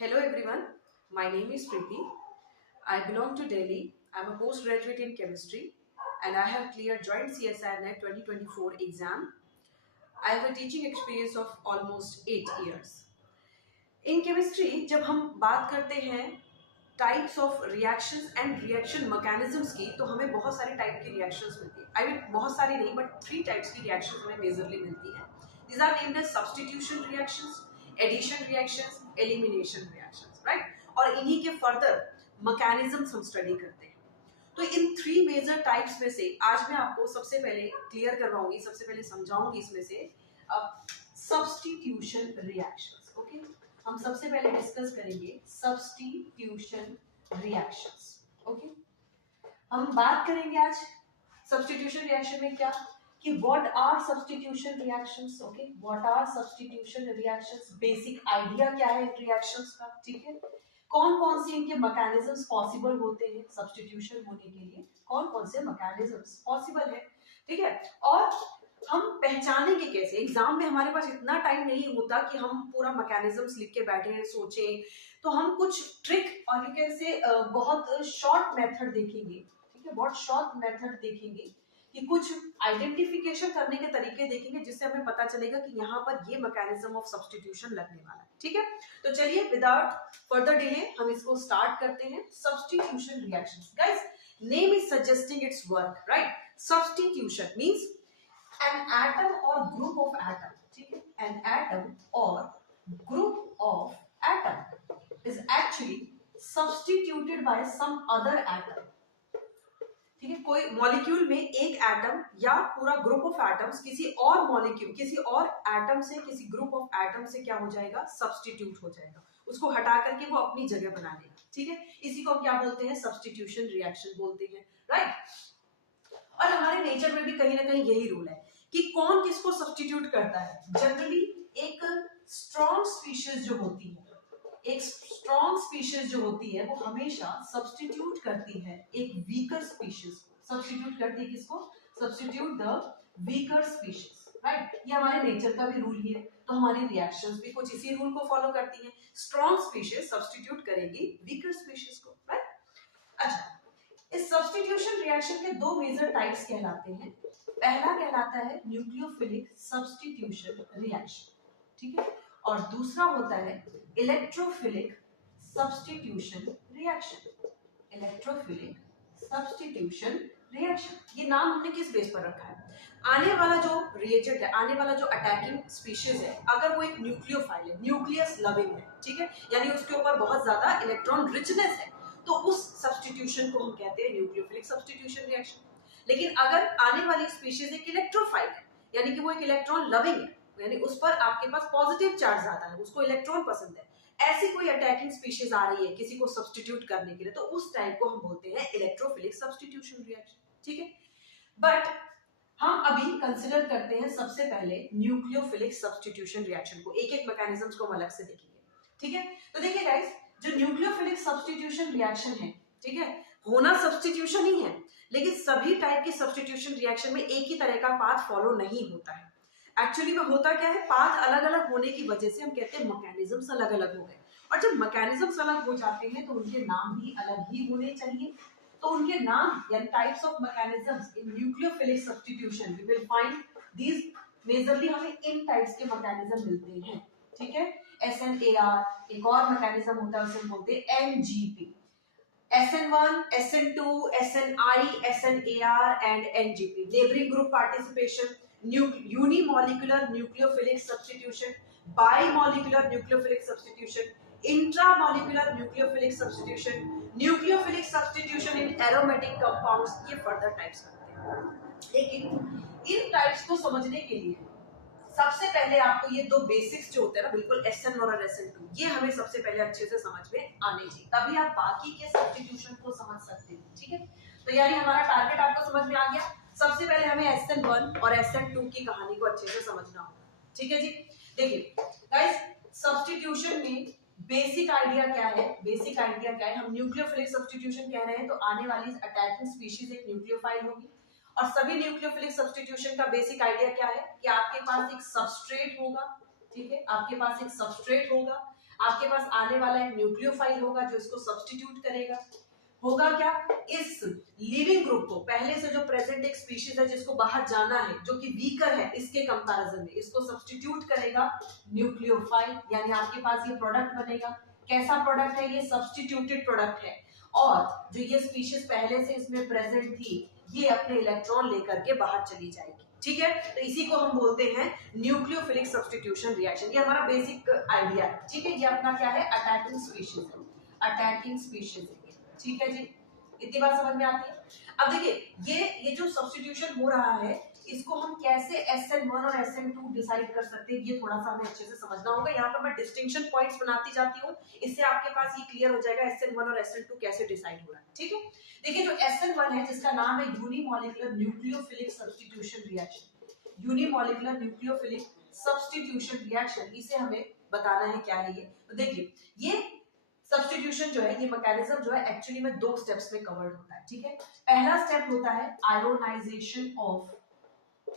Hello everyone, my name is Preeti. I belong to Delhi. I'm a postgraduate in chemistry and I have cleared joint CSIR NET 2024 exam. I have a teaching experience of almost 8 years. In chemistry, जब हम बात करते हैं types of reactions and reaction mechanisms की, तो हमें बहुत सारे टाइप की रिएक्शंस मिलती है. आई मीन बहुत सारी नहीं, बट 3 टाइप्स की रिएक्शंस हमें मेजरली मिलती है. These are named as substitution reactions, addition reactions, elimination reactions, right? और इन्हीं के फर्दर मैकेनिज्म्स हम स्टडी करते हैं. तो इन 3 मेजर टाइप्स में से आज मैं आपको सबसे पहले क्लियर करवाऊंगी, सबसे पहले समझाऊंगी इसमें से सब्स्टिट्यूशन रिएक्शंस. ओके, हम सबसे पहले डिस्कस करेंगे सब्स्टिट्यूशन रिएक्शंस. ओके, हम बात करेंगे आज सब्स्टिट्यूशन रिएक्शन में क्या कि what are substitution reactions. Okay, what are substitution reactions, basic idea क्या है इन रिएक्शंस का. ठीक है, कौन कौन से इनके मैकेनिज्म्स पॉसिबल होते हैं सब्स्टिट्यूशन होने के लिए, कौन कौन से मैकेनिज्म्स पॉसिबल है. ठीक है, और हम पहचानेंगे कैसे. एग्जाम में हमारे पास इतना टाइम नहीं होता कि हम पूरा मैकेनिज्म्स लिख के बैठे सोचें, तो हम कुछ ट्रिक और यू कैन से बहुत शॉर्ट मेथड देखेंगे. ठीक है, बहुत शॉर्ट मेथड देखेंगे कि कुछ आइडेंटिफिकेशन करने के तरीके देखेंगे जिससे हमें पता चलेगा कि यहाँ पर ये मैकेनिज्म ऑफ सब्स्टिट्यूशन लगने वाला है. ठीक है, तो चलिए विदाउट फर्दर डिले हम इसको स्टार्ट करते हैं. Substitution reactions, guys, name is suggesting it's work, right. Substitution means an atom or group of atom. ठीक है, an atom or group of atom is actually substituted by some other atom. ठीक है, कोई molecule में एक atom या पूरा group of atoms किसी और मॉलिक्यूल, किसी और एटम से, किसी ग्रुप ऑफ एटम से क्या हो जाएगा, सब्स्टिट्यूट हो जाएगा, उसको हटा करके वो अपनी जगह बना लेगा. ठीक है, इसी को हम क्या बोलते हैं, सब्स्टिट्यूशन रिएक्शन बोलते हैं, राइट. और हमारे नेचर में भी कहीं ना कहीं यही रूल है कि कौन किसको सब्स्टिट्यूट करता है. जनरली एक स्ट्रॉन्ग स्पीशीज जो होती है, एक स्ट्रॉन्ग स्पीशीज जो होती है वो हमेशा सब्स्टिट्यूट करती है एक वीकर स्पीशीज को. सब्स्टिट्यूट करती है किसको, substitute the weaker species, right. ये हमारे नेचर का भी रूल ही है, तो हमारी रिएक्शंस भी कुछ इसी रूल को फॉलो करती हैं. स्ट्रॉन्ग स्पीशीज सब्स्टिट्यूट करेगी वीकर स्पीशीज को, राइट. अच्छा, इस सब्स्टिट्यूशन रिएक्शन के 2 मेजर टाइप्स कहलाते हैं. पहला कहलाता है न्यूक्लियोफिलिक सब्स्टिट्यूशन रिएक्शन. ठीक है, और दूसरा होता है electrophilic substitution reaction. Electrophilic substitution reaction, ये नाम हमने किस बेस पर रखा है, आने वाला जो रिएजेंट है, आने वाला जो अटैकिंग स्पीशीज है, अगर वो एक न्यूक्लियोफाइल है, न्यूक्लियस लविंग है, ठीक है, यानी उसके ऊपर बहुत ज्यादा इलेक्ट्रॉन रिचनेस है, तो उस सब्स्टिट्यूशन को हम कहते हैं न्यूक्लियोफिलिक सब्स्टिट्यूशन रिएक्शन. लेकिन अगर आने वाली स्पीशीज एक इलेक्ट्रोफाइल है, यानी कि वो एक इलेक्ट्रॉन लविंग है, यानी उस पर आपके पास पॉजिटिव चार्ज आता है, उसको इलेक्ट्रॉन पसंद है, ऐसी कोई अटैकिंग स्पीशीज आ रही है किसी को सब्स्टिट्यूट करने के लिए, तो उस टाइप को हम बोलते हैं इलेक्ट्रोफिलिक सब्स्टिट्यूशन रिएक्शन. ठीक है, बट हम अभी कंसिडर करते हैं सबसे पहले न्यूक्लियोफिलिक सब्स्टिट्यूशन रिएक्शन को. एक एक मैकेनिज्म्स को हम अलग से देखेंगे. ठीक है, तो देखिए गाइस, जो न्यूक्लियोफिलिक सब्स्टिट्यूशन रिएक्शन है, ठीक है, होना सब्स्टिट्यूशन ही है, लेकिन सभी टाइप की सब्स्टिट्यूशन रिएक्शन में एक ही तरह का पाथ फॉलो नहीं होता है. एक्चुअली में होता क्या है, पाथ अलग अलग होने की वजह से हम कहते हैं मैकेनिज्म्स अलग अलग हो गए. और जब मैकेनिज्म्स अलग हो जाते हैं तो उनके नाम भी अलग ही होने चाहिए. तो उनके नाम यानी types of mechanisms in nucleophilic substitution we will find these majorly. हमें इन टाइप्स के मैकेनिज्म मिलते हैं. ठीक है, SNAR, एक और मैकेनिज्म होता है उसे हम बोलते हैं NGP. SN1, SN2, SNI, SNAR and NGP. Neighboring group participation, unimolecular nucleophilic substitution, bimolecular nucleophilic substitution, intramolecular nucleophilic substitution, nucleophilic substitution in aromatic compounds. ये further types करते हैं. लेकिन इन टाइप्स को समझने के लिए सबसे पहले आपको ये 2 बेसिक्स जो होते हैं ना, बिल्कुल SN1 और SN2, ये हमें सबसे पहले अच्छे से समझ में आने चाहिए, तभी आप बाकी के सब्स्टिट्यूशन को समझ सकते हैं. ठीक है, तो यानी हमारा टारगेट आपको समझ में आ गया. सबसे पहले हमें SN1 और SN2 की कहानी को अच्छे से समझना होगा. ठीक है जी, देखिए गाइस, सब्स्टिट्यूशन में बेसिक आइडिया क्या है, बेसिक आइडिया क्या है, हम न्यूक्लियोफिलिक सब्स्टिट्यूशन कह रहे हैं, तो आने वाली अटैकिंग स्पीशीज एक न्यूक्लियोफाइल होगी. और सभी न्यूक्लियोफिलिक सब्स्टिट्यूशन का बेसिक आइडिया क्या है कि आपके पास एक सबस्ट्रेट होगा. ठीक है, आपके पास एक सबस्ट्रेट होगा, आपके पास आने वाला एक न्यूक्लियोफाइल होगा जो इसको सब्स्टिट्यूट करेगा। होगा क्या, इस लिविंग ग्रुप को, पहले से जो प्रेजेंट एक स्पीशीज है जिसको बाहर जाना है, जो कि वीकर है, इसके कंपैरिजन में इसको सब्स्टिट्यूट करेगा न्यूक्लियोफाइल, यानी आपके पास ये प्रोडक्ट बनेगा। कैसा प्रोडक्ट है ये, सब्स्टिट्यूटेड प्रोडक्ट है। और जो ये स्पीशीज पहले से इसमें प्रेजेंट थी, ये अपने इलेक्ट्रॉन लेकर के बाहर चली जाएगी। ठीक है, तो इसी को हम बोलते हैं न्यूक्लियोफिलिक सब्स्टिट्यूशन रिएक्शन। ये हमारा बेसिक आइडिया है। ठीक है, ये अपना क्या है, अटैकिंग स्पीशीज है, अटैकिंग स्पीशीज है। ठीक है जी, इतनी बात समझ में आती है। अब देखिए ये जो सब्स्टिट्यूशन हो रहा है, इसको हम कैसे SN1 और SN2 डिसाइड कर सकते हैं, ये थोड़ा सा हमें अच्छे से समझना होगा। यहाँ पर मैं डिस्टिंक्शन पॉइंट्स बनाती जाती हूँ, इससे आपके पास ये क्लियर हो जाएगा SN1 और SN2 कैसे डिसाइड हो रहा है। ठीक है, देखिए जो SN1 है, जिसका नाम है unimolecular nucleophilic substitution reaction, unimolecular nucleophilic substitution reaction, इसे हमें बताना है क्या है ये। तो देखिए ये सब्स्टिट्यूशन जो है, ये मैकेनिज्म जो है एक्चुअली में 2 स्टेप्स में कवर्ड होता है। ठीक है, पहला स्टेप होता है ionisation of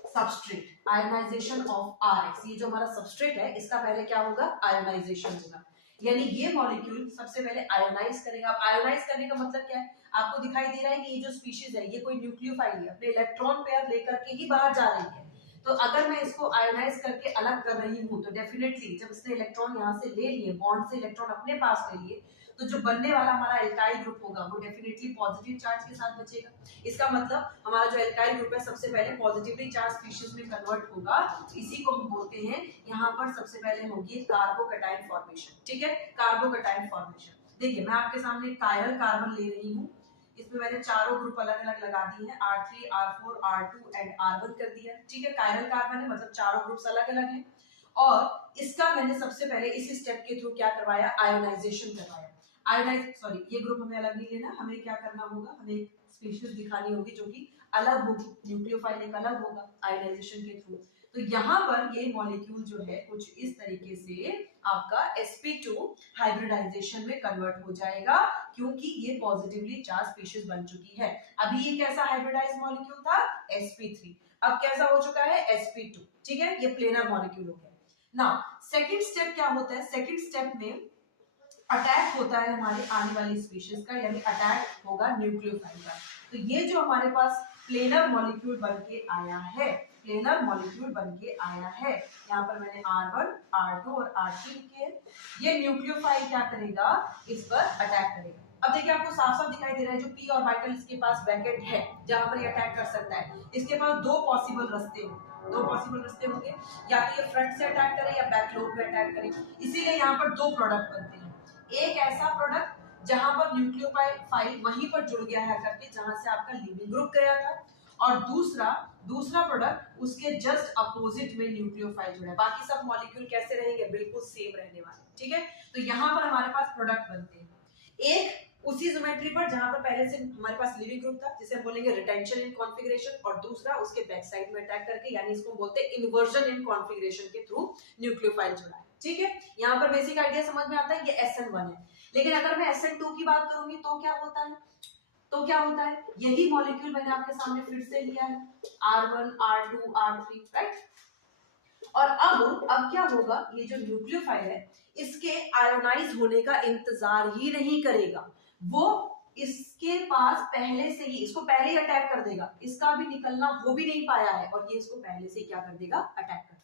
substrate, ionisation of RX। ये जो हमारा सबस्ट्रेट है, इसका पहले क्या होगा, आयोनाइजेशन होगा, यानी ये मॉलिक्यूल सबसे पहले आयोनाइज करेगा। अब आयोनाइज करने का मतलब क्या है, आपको दिखाई दे रहा है कि ये जो स्पीशीज है, ये कोई न्यूक्लियोफाइल है, अपने इलेक्ट्रॉन पेयर लेकर के ही बाहर जा रही है। तो अगर मैं इसको आयोनाइज करके अलग कर रही हूँ, तो डेफिनेटली जब इसने इलेक्ट्रॉन यहाँ से ले लिए, बॉन्ड से इलेक्ट्रॉन अपने पास ले लिए, तो जो बनने वाला हमारा एल्काइल ग्रुप होगा वो डेफिनेटली पॉजिटिव चार्ज के साथ बचेगा। इसका मतलब हमारा जो एल्काइल ग्रुप है सबसे पहले पॉजिटिवली चार्ज स्पीशीज में कन्वर्ट होगा। इसी को हम बोलते हैं, यहाँ पर सबसे पहले होगी कार्बोकैटायन फॉर्मेशन। ठीक है, कार्बोकैटायन फॉर्मेशन। देखिए मैं आपके सामने कायरल कार्बन ले रही हूँ, इसमें मैंने चारों ग्रुप अलग अलग लगा दिए हैं, R3, R4, R2 and R1 कर दिया। ठीक है, कायरल कार्बन है, मतलब चारों ग्रुप्स अलग अलग हैं। और इसका मैंने सबसे पहले इस स्टेप के थ्रू क्या करवाया, आयोनाइजेशन करवाया। आयोनाइज सॉरी, ये ग्रुप हमें अलग नहीं लेना, हमें क्या करना होगा, हमें एक स्पीशीज दिखानी होगी जो कि अलग होगी, न्यूक्लियोफाइल एक अलग होगा आयोनाइजेशन के थ्रू। तो यहाँ पर ये मॉलिक्यूल जो है कुछ इस तरीके से आपका sp2 हाइब्रिडाइजेशन में कन्वर्ट हो जाएगा, क्योंकि ये पॉजिटिवली चार्ज स्पीशीज बन चुकी है। अभी ये कैसा हाइब्रिडाइज मॉलिक्यूल था, sp3, अब कैसा हो चुका है, sp2। ठीक है, ये प्लेनर मॉलिक्यूल हो गया। नाउ सेकंड स्टेप क्या होता है, सेकंड स्टेप में अटैक होता है हमारे आने वाली स्पीशीज का, यानी अटैक होगा न्यूक्लियोफाइल का। तो ये जो हमारे पास प्लेनर मॉलिक्यूल बनके आया है, प्लेनर मॉलिक्यूल बनके आया है, यहाँ पर मैंने R1, R2 और R3 लिखे हैं। ये न्यूक्लियोफाइल क्या करेगा, इस पर अटैक करेगा। अब देखिए आपको साफ साफ दिखाई दे रहा है, जो p ऑर्बिटल इसके पास ब्रैकेट है जहां पर ये अटैक कर सकता है, इसके पास दो पॉसिबल रास्ते होंगे, दो पॉसिबल रास्ते होंगे, या तो ये फ्रंट से अटैक करे या बैक लोब में अटैक करे। इसीलिए यहाँ पर दो प्रोडक्ट बनते हैं, एक ऐसा प्रोडक्ट जहां पर न्यूक्लियोफाइल वहीं पर जुड़ गया है करके जहां से आपका लिविंग ग्रुप गया था, और दूसरा प्रोडक्ट उसके जस्ट अपोजिट में न्यूक्लियोफाइल जुड़ा है। बाकी सब मॉलिक्यूल कैसे रहेंगे, बिल्कुल सेम रहने वाले। ठीक है, तो यहाँ पर हमारे पास प्रोडक्ट बनते हैं, एक उसी ज्योमेट्री पर जहां पर पहले से हमारे पास लिविंग ग्रुप था, जिसे हम बोलेंगे रिटेंशन इन कॉन्फ़िगरेशन, और दूसरा उसके बैक साइड में अटैक करके, यानी इसको बोलते हैं इन्वर्जन इन कॉन्फ़िगरेशन के थ्रू न्यूक्लियोफाइल जुड़ा है। ठीक है, यहाँ पर बेसिक आइडिया समझ में आता है, ये SN1 है। लेकिन अगर मैं SN2 की बात करूंगी तो क्या होता है, तो क्या होता है, यही मॉलिक्यूल मैंने आपके सामने फिर से लिया है, R1, R2, R3, राइट। और अब क्या होगा, ये जो न्यूक्लियोफाइल है इसके आयोनाइज होने का इंतजार ही नहीं करेगा, वो इसके पास पहले से ही, इसको पहले ही अटैक कर देगा, इसका भी निकलना हो भी नहीं पाया है और ये इसको पहले से क्या कर देगा, अटैक कर देगा।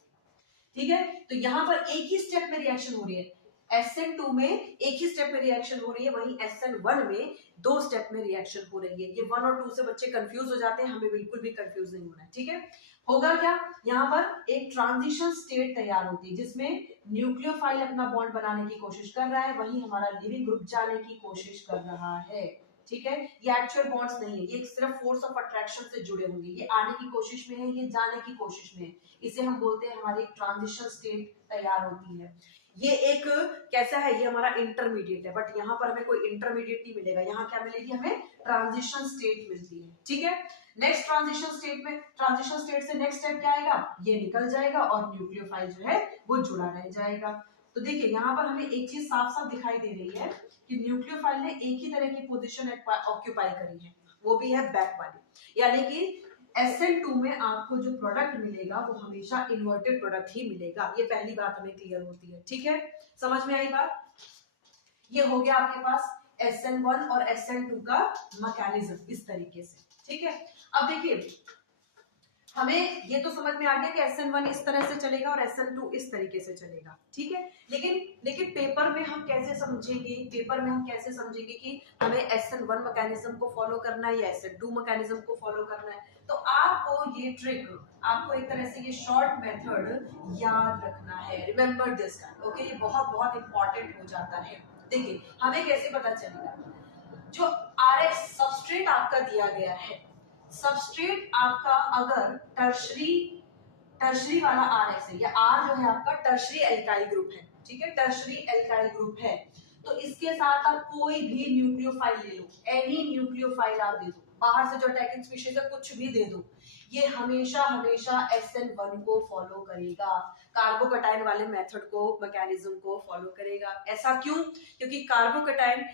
ठीक है, तो यहाँ पर एक ही स्टेप में रिएक्शन हो रही है, SN2 में एक ही स्टेप में रिएक्शन हो रही है, वहीं SN1 में दो स्टेप में रिएक्शन हो रही है। ये 1 और 2 से बच्चे कंफ्यूज हो जाते हैं, हमें बिल्कुल भी कंफ्यूज नहीं होना है। ठीक है, होगा क्या, यहाँ पर एक ट्रांजिशन स्टेट तैयार होती है जिसमें न्यूक्लियोफाइल अपना बॉन्ड बनाने की कोशिश कर रहा है, वहीं हमारा लिविंग ग्रुप जाने की कोशिश कर रहा है। ठीक है, ये एक्चुअल बॉन्ड्स नहीं है, ये सिर्फ फोर्स ऑफ अट्रैक्शन से जुड़े होंगे, ये आने की कोशिश में है, ये जाने की कोशिश में है। इसे हम बोलते हैं हमारी एक ट्रांजिशन स्टेट तैयार होती है। ये एक कैसा है, ये हमारा इंटरमीडिएट है, बट यहाँ पर हमें कोई इंटरमीडिएट नहीं मिलेगा, यहाँ क्या मिलेगी, हमें ट्रांजिशन स्टेट मिलती है। ठीक है, नेक्स्ट ट्रांजिशन स्टेट में, ट्रांजिशन स्टेट से नेक्स्ट स्टेप क्या आएगा, ये निकल जाएगा और न्यूक्लियोफाइल जो है वो जुड़ा रह जाएगा। तो देखिए यहाँ पर हमें एक चीज साफ साफ दिखाई दे रही है कि न्यूक्लियोफाइल ने एक ही तरह की पोजीशन ऑक्यूपाई करी है, वो भी है बैक वाली, यानी कि SN2 में आपको जो प्रोडक्ट मिलेगा वो हमेशा इन्वर्टेड प्रोडक्ट ही मिलेगा। ये पहली बात हमें क्लियर होती है। ठीक है, समझ में आई बात? ये हो गया आपके पास SN1 और SN2 का मैकेनिज्म इस तरीके से, ठीक है। अब देखिए हमें ये तो समझ में आ गया कि SN1 इस तरह से चलेगा और SN2 इस तरीके से चलेगा, ठीक है। लेकिन पेपर में हम कैसे समझेंगे, पेपर में हम कैसे समझेंगे कि हमें SN1 मैकेनिज्म को फॉलो करना है या SN2 मैकेनिज्म को फॉलो करना है? तो आपको ये ट्रिक, आपको एक तरह से ये शॉर्ट मेथड याद रखना है, रिमेंबर दिस, ओके। ये बहुत बहुत इंपॉर्टेंट हो जाता है। देखिए हमें कैसे पता चलेगा, जो RS सबस्ट्रेट आपका दिया गया है, सबस्ट्रेट आपका अगर टर्शरी वाला RS है, या R जो है आपका टर्शरी एल्काइल ग्रुप है, ठीक है, टर्शरी एल्काइल ग्रुप है, तो इसके साथ आप कोई भी न्यूक्लियोफाइल ले लो, एनी न्यूक्लियोफाइल आप दे दो, बाहर से जो अटैकिंग स्पीशीज है कुछ भी दे दो, ये हमेशा हमेशा SN1 को फॉलो करेगा, कार्बोकटाइन वाले मेथड को, मैकेनिज्म को फॉलो करेगा। ऐसा क्यों? क्योंकि कार्बोकटाइन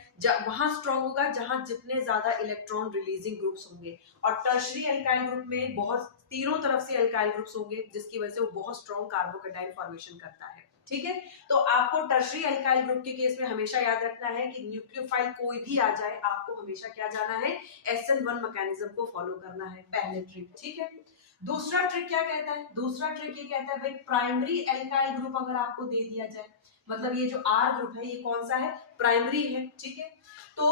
वहां स्ट्रॉन्ग होगा जहां जितने ज्यादा इलेक्ट्रॉन रिलीजिंग ग्रुप्स होंगे, और टर्शरी एल्काइल ग्रुप में बहुत तीनों तरफ से एल्काइल ग्रुप्स होंगे, जिसकी वजह से वो बहुत स्ट्रॉन्ग कार्बोकटाइन फॉर्मेशन करता है, ठीक है। तो आपको टर्शरी एल्काइल ग्रुप के केस में हमेशा याद रखना है कि न्यूक्लियोफाइल कोई भी आ जाए, आपको हमेशा क्या जाना है, SN1 मैकेनिज्म को फॉलो करना है, पहले ट्रिक, ठीक है। दूसरा ट्रिक क्या कहता है? दूसरा ट्रिक ये कहता है भाई प्राइमरी एल्काइल ग्रुप अगर आपको दे दिया जाए, मतलब ये जो R ग्रुप है ये कौन सा है, प्राइमरी है, ठीक है, तो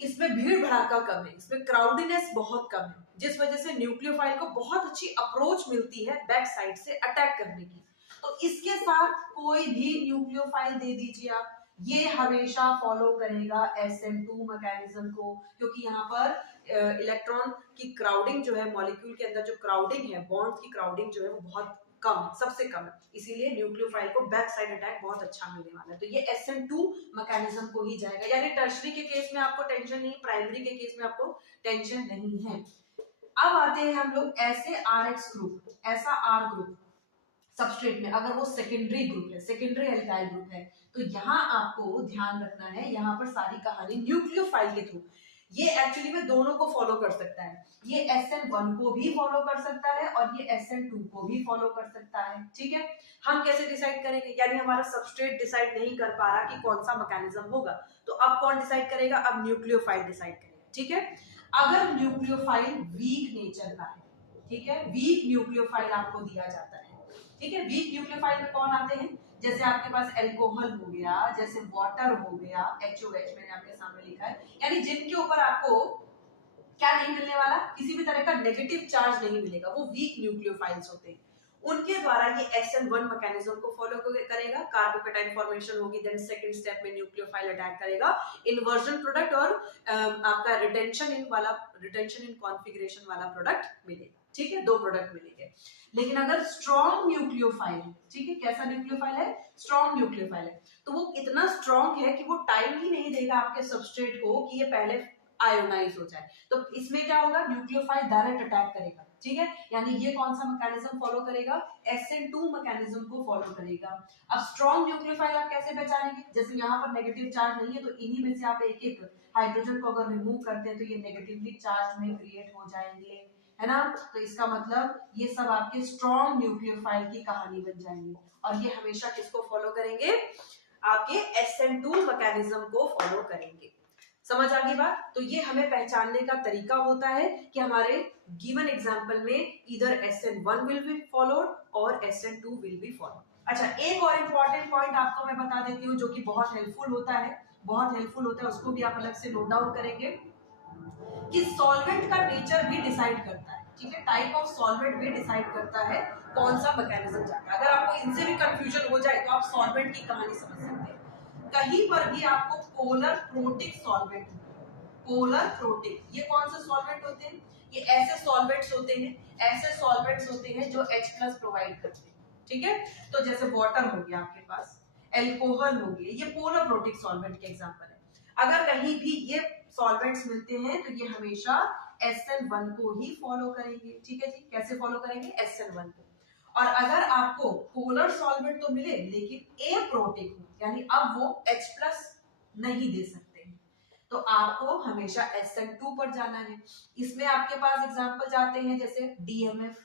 इसमें भीड़ भड़ाका कम है, इसमें क्राउडीनेस बहुत कम है, जिस वजह से न्यूक्लियोफाइल को बहुत अच्छी अप्रोच मिलती है बैक साइड से अटैक करने की। तो इसके साथ कोई भी न्यूक्लियोफाइल दे दीजिए आप, ये हमेशा फॉलो करेगा SN2 मैकेनिज्म को, क्योंकि यहाँ पर इलेक्ट्रॉन की क्राउडिंग जो है, मॉलिक्यूल के अंदर जो क्राउडिंग है, बॉन्ड्स की क्राउडिंग जो है वो बहुत कम है, सबसे कम है, इसीलिए न्यूक्लियोफाइल को बैक साइड अटैक बहुत अच्छा मिलने वाला है। तो ये SN2 मैकेनिज्म को ही जाएगा, यानी टर्शरी के केस में आपको टेंशन नहीं, प्राइमरी के केस में आपको टेंशन नहीं है। अब आते हैं हम लोग ऐसे RX ग्रुप, ऐसा R ग्रुप सबस्ट्रेट में अगर वो सेकेंडरी ग्रुप है, सेकेंडरी एल्काइल ग्रुप है, तो यहाँ आपको ध्यान रखना है, यहाँ पर सारी कहानी न्यूक्लियोफाइल के थ्रू, ये एक्चुअली में दोनों को फॉलो कर सकता है, ये SN1 को भी फॉलो कर सकता है और ये SN2 को भी फॉलो कर सकता है, ठीक है। हम कैसे डिसाइड करेंगे, यानी हमारा सबस्ट्रेट डिसाइड नहीं कर पा रहा कि कौन सा मैकेनिज्म होगा, तो अब कौन डिसाइड करेगा, अब न्यूक्लियोफाइल डिसाइड करेगा, ठीक है। अगर न्यूक्लियोफाइल वीक नेचर का है, ठीक है, वीक न्यूक्लियोफाइल आपको दिया जाता है, ठीक है, वीक न्यूक्लियोफाइल में कौन आते हैं, जैसे आपके पास एल्कोहल हो गया, जैसे वाटर हो गया, HOH मैंने आपके सामने लिखा है, यानी जिनके ऊपर आपको क्या नहीं मिलने वाला, किसी भी तरह का नेगेटिव चार्ज नहीं मिलेगा, वो वीक न्यूक्लियोफाइल्स होते हैं, उनके द्वारा ये SN1 मैकेनिज्म को फॉलो करेगा, कार्बोकटाइन फॉर्मेशन होगी, देन सेकंड स्टेप में न्यूक्लियोफाइल अटैक करेगा, इन्वर्जन प्रोडक्ट और आपका रिटेंशन इन कॉन्फिगरेशन वाला प्रोडक्ट मिलेगा, ठीक है, दो प्रोडक्ट मिलेंगे। लेकिन अगर स्ट्रॉन्ग न्यूक्लियोफाइल है, ठीक है, कैसा न्यूक्लियोफाइल है, स्ट्रॉन्ग न्यूक्लियोफाइल है, तो वो इतना स्ट्रॉन्ग है कि वो टाइम ही नहीं देगा आपके सबस्ट्रेट को कि ये पहले आयोनाइज हो जाए, तो इसमें क्या होगा, न्यूक्लियोफाइल डायरेक्ट अटैक करेगा, ठीक है, यानी ये कौन सा मैकेनिज्म फॉलो करेगा, SN2 मैकेनिज्म को फॉलो करेगा। अब स्ट्रॉन्ग न्यूक्लियोफाइल आप कैसे पहचानेंगे, जैसे यहाँ पर नेगेटिव चार्ज नहीं है, तो इन्हीं में से आप एक एक हाइड्रोजन को अगर रिमूव करते हैं तो ये नेगेटिवली चार्ज में क्रिएट हो जाएंगे, है ना, तो इसका मतलब ये सब आपके स्ट्रॉन्ग न्यूक्लियोफाइल की कहानी बन जाएंगी, और ये हमेशा किसको फॉलो करेंगे, आपके SN2 मैकेनिज्म को फॉलो करेंगे। समझ आ गई बात? तो ये हमें पहचानने का तरीका होता है कि हमारे गिवन एग्जांपल में इधर SN1 विल बी फॉलोड और SN2 विल बी फॉलोड। अच्छा, एक और इंपॉर्टेंट पॉइंट आपको मैं बता देती हूँ जो कि बहुत हेल्पफुल होता है, बहुत हेल्पफुल होता है, उसको भी आप अलग से नोट डाउन करेंगे कि सॉल्वेंट का नेचर भी डिसाइड करता है, ठीक है, टाइप ऑफ सॉल्वेंट भी डिसाइड करता है कौन सा मैकेनिज्म जाता है। अगर आपको इनसे भी कंफ्यूजन हो जाए तो आप सॉल्वेंट की कहानी समझ सकते हैं, कहीं पर भी आपको polar protic solvent, polar protic, ये कौन से सॉल्वेंट होते हैं, ये ऐसे सॉल्वेंट्स होते हैं, ऐसे सॉल्वेंट्स होते हैं जो H+ प्रोवाइड करते हैं, ठीक है, तो जैसे वाटर हो गया आपके पास, एल्कोहल हो गया, ये पोलर प्रोटिक सॉल्वेंट के एग्जांपल है। अगर कहीं भी ये सॉल्वेंट्स मिलते हैं तो ये हमेशा SN1 को ही फॉलो करेंगे, ठीक है जी, कैसे फॉलो करेंगे, SN1 को। और अगर आपको पोलर सॉल्वेंट तो मिले लेकिन एप्रोटिक हो, यानी अब वो H+ नहीं दे सकते, तो आपको हमेशा SN2 पर जाना है। इसमें आपके पास एग्जांपल जाते हैं जैसे DMF,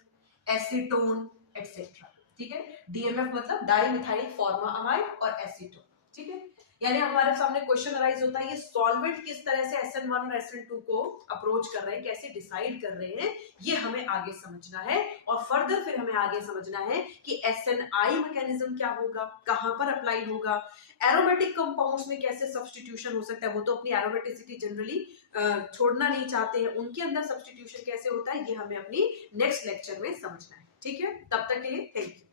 एसीटोन, एटसेट्रा, ठीक है। DMF मतलब डाई मिथाइल फॉर्मामाइड और एसीटोन, ठीक है। यानी हमारे सामने क्वेश्चन अराइज होता है ये सॉल्वेंट किस तरह से SN1 और SN2 को अप्रोच कर रहे हैं, कैसे डिसाइड कर रहे हैं, ये हमें आगे समझना है। और फर्दर फिर हमें आगे समझना है कि SNI मैकेनिज्म क्या होगा, कहां पर अप्लाइड होगा, एरोमेटिक कंपाउंड्स में कैसे सब्स्टिट्यूशन हो सकता है, वो तो अपनी एरोमेटिसिटी जनरली छोड़ना नहीं चाहते हैं, उनके अंदर सब्स्टिट्यूशन कैसे होता है, ये हमें अपनी नेक्स्ट लेक्चर में समझना है, ठीक है। तब तक के लिए थैंक यू।